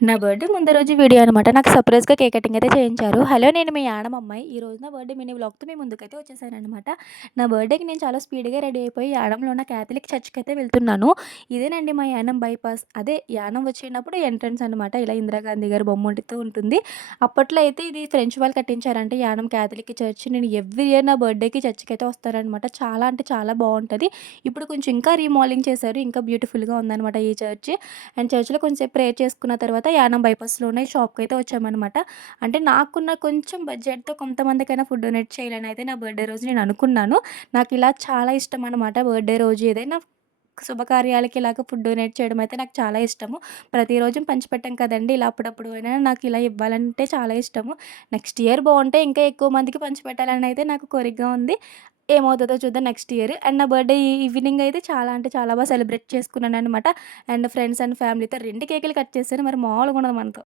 నా బర్త్‌డే ముందు రోజు వీడియో అనమాట. నాకు సర్ప్రైజ్‌గా కేక్ కటింగ్ అయితే చేయించారు. హలో! నేను మీ యానమ్ అమ్మాయి. ఈరోజు నా బర్త్‌డే మినీ వ్లాగ్‌తో మీ ముందుకైతే వచ్చేసాననమాట. నా బర్త్‌డేకి నేను చాలా స్పీడ్‌గా రెడీ అయిపోయి యానంలో ఉన్న క్యాథలిక్ చర్చ్‌కైతే వెళ్తున్నాను. ఇదేనండి మా యానం బైపాస్. అదే యానం వచ్చినప్పుడు ఎంట్రన్స్ అనమాట. ఇలా ఇందిరాగాంధీ గారి బొమ్మ ఉంటుంది. అప్పట్లో అయితే ఇది ఫ్రెంచ్ వాళ్ళు కట్టించారంటే యానం క్యాథలిక్ చర్చ్. నేను ఎవ్రీ ఇయర్ నా బర్త్‌డేకి చర్చ్‌కైతే వస్తాననమాట. చాలా అంటే చాలా బావుంటది. ఇప్పుడు కొంచెం ఇంకా రీమోడలింగ్ చేశారు. ఇంకా బ్యూటిఫుల్‌గా ఉందనమాట ఈ చర్చ్. అండ్ చర్చ్‌లో కొంచెంసేపు ప్రేయర్ చేసుకున్న తర్వాత యానం బైపాస్‌లోనే షాప్‌కైతే వచ్చామనమాట. అంటే నాకున్న కొంచెం బడ్జెట్‌తో కొంతమందికైనా ఫుడ్ డొనేట్ చేయాలని అయితే నా బర్త్‌డే రోజు నేను అనుకున్నాను. నాకిలా చాలా ఇష్టమనమాట. బర్త్‌డే రోజు ఏదైనా శుభకార్యాలకి ఇలాగ ఫుడ్ డొనేట్ చేయడం అయితే నాకు చాలా ఇష్టము. ప్రతిరోజు పంచిపెట్టాం కదండీ! ఇలా అప్పుడప్పుడు అయినా నాకు ఇలా ఇవ్వాలంటే చాలా ఇష్టము. నెక్స్ట్ ఇయర్ బావుంటే ఇంకా ఎక్కువ మందికి పంచిపెట్టాలని అయితే నాకు కోరికగా ఉంది. ఏమవుతదో చూద్దాం నెక్స్ట్ ఇయర్. అండ్ నా బర్త్‌డే ఈవినింగ్ అయితే చాలా అంటే చాలా సెలబ్రేట్ చేసుకున్నాననమాట. అండ్ ఫ్రెండ్స్ అండ్ ఫ్యామిలీతో 2 కేకులు కట్ చేశాను. మరి మామూలుగా ఉండదు మనతో.